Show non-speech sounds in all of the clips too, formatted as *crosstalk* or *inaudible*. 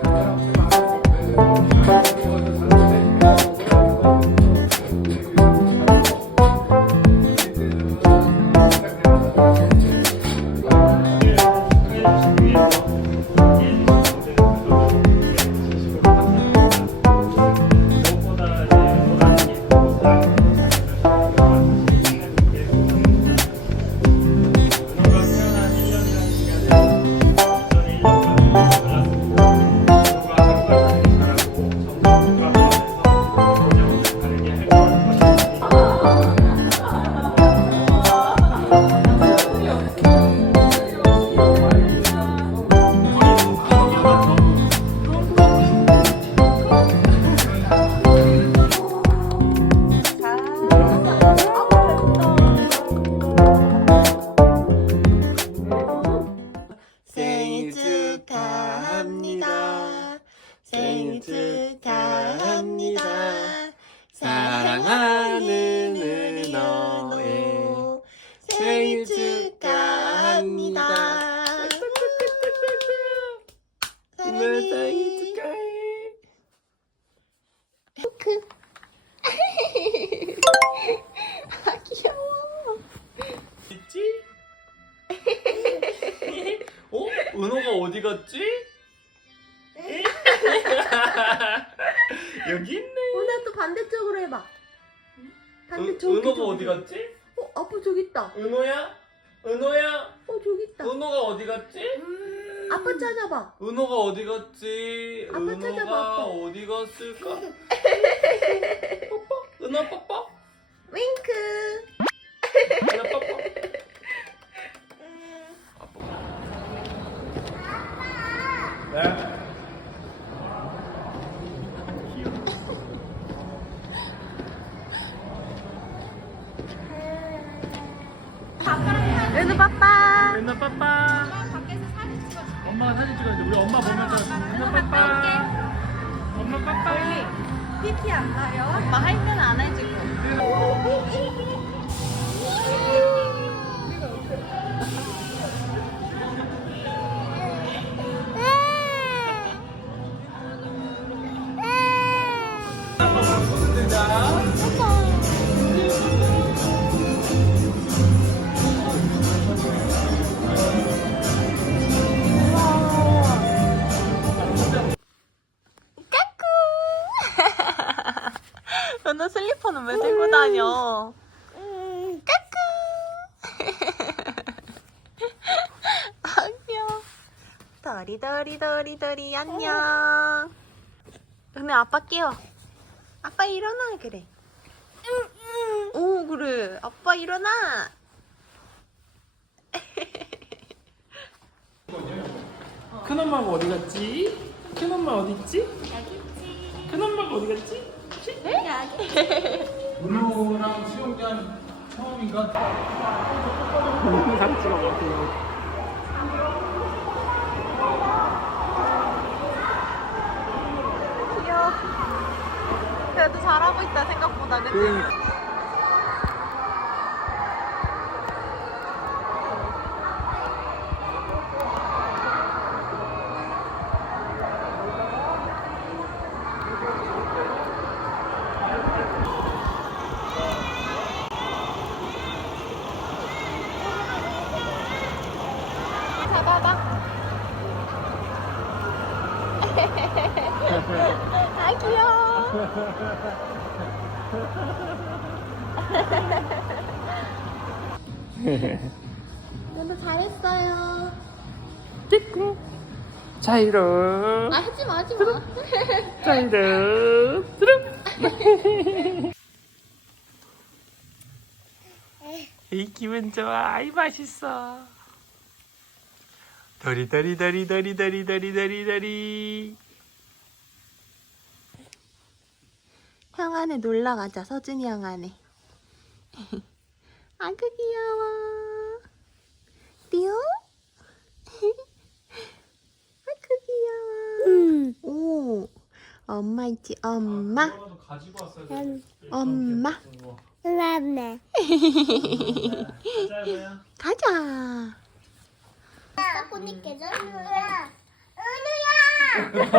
Thank you. 어디 갔지? *laughs* 여기 있네. 오나 또 반대쪽으로 해봐. 은, 반대쪽. 은호가 어디 갔지? 어 아빠 저기 있다. 은호야? 은호야? 어 저기 있다. 은호가 어디 갔지? 아빠 찾아봐. 은호가 어디 갔지? 아빠 찾아봐, 은호가 아빠. 어디 갔을까? *laughs* 뽀뽀? 은호 뽀뽀? 윙크. 은호 은우 빠빠. 은호 빠빠 엄마가 사진 찍어야지 우리 엄마 보면서 은호 빠빠 엄마 빠빠 PT 안 가요? 아빠 할면 안 해주고. 도리도리도리도리 안녕. 은우 아빠 깨워. 아빠 일어나 그래. 오 그래. 아빠 일어나. *laughs* 큰엄마가 어디 갔지? 큰엄마 어디 있지? 여기 있지 큰엄마가 어디 갔지? 은호랑 수영장 처음인가? 영상 찍어봤어요 귀여워. 그래도 잘하고 있다 생각보다 그치? 잡아봐. 너무 잘했어요. 찍고. 자이로 아 하지 마 하지 마. 자이로 드릉 *laughs* 이 기분 좋아. 아이 맛있어. 도리도리도리도리도리도리도리도리 형 안에 놀러 가자 서준이 형 안에. *laughs* 아그 귀여워. 띠용? *laughs* 아그 귀여워. 오 엄마 있지 엄마 가지고 왔어야 엄마 라네. *laughs* 가자. 딱 보니까 은우야. 은우야.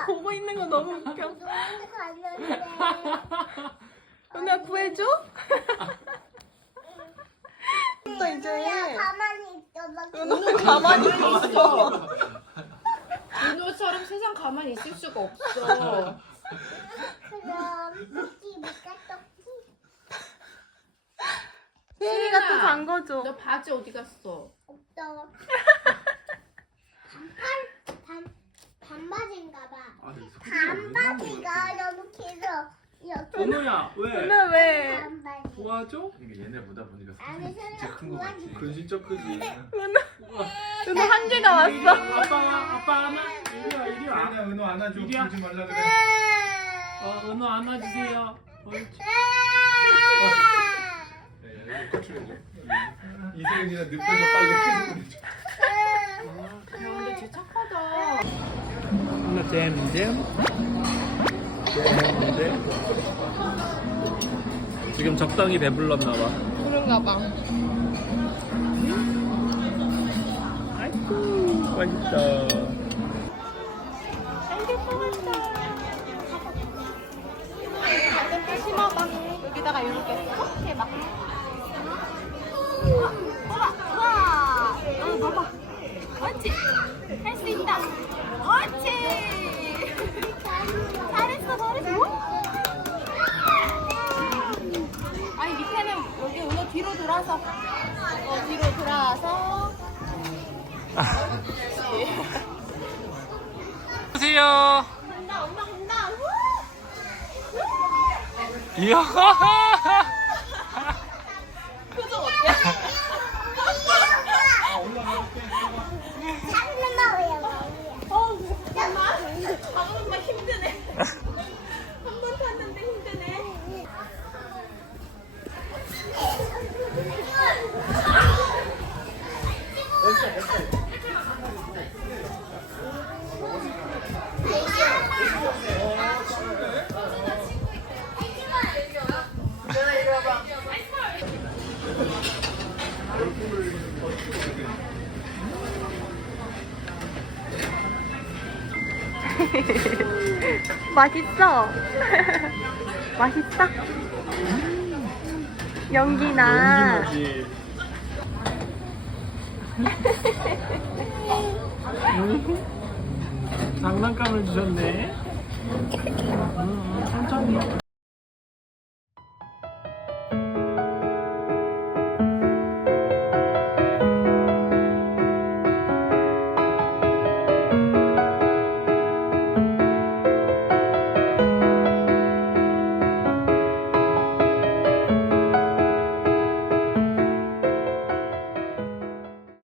얘가 보고 있는 거 너무 웃겨. *laughs* 은우야 구해줘? 또 이제 가만히 있어. 은우 *laughs* 가만히 있어. 은호처럼 세상 가만히 있을 수가 없어. 그럼 토끼 못가 토끼. 세인이가 또 잠궈줘. 너 바지 어디 갔어? 없어. *laughs* 반팔 반 반바지인가 봐. 반바지가 너무 길어. 이렇게 은호야 왜? 은우 왜? 반바지. 도와줘? 이게 얘네 보다 보니까 아니 진짜 큰거 설마 같지? 그 진짜 크지. *laughs* 은우 한 개가 왔어. 아빠 아빠 하나. 이리 와 이리 와. 아니야 은호 안아줘 이리야. 울지 말라 그래 어 은호 안아주세요. 옳지. 이세윤이가 늪에서 빨리 키스 야, 근데 쟤 착하다. 은호 잼잼. 잼잼. 지금 적당히 배불렀나 봐. 그런가 봐. 아이고 맛있다. 심어봐. 여기다가 이렇게 콕 해봐. 우 돌아서. 어, 뒤로 돌아서. 안녕하세요. *laughs* 간다, 엄마 간다. 이야. *laughs* 표정 어때? *laughs* 맛있어. *laughs* 맛있어? 연기나. 연기나지. *laughs* 장난감을 주셨네. 음, 천천히.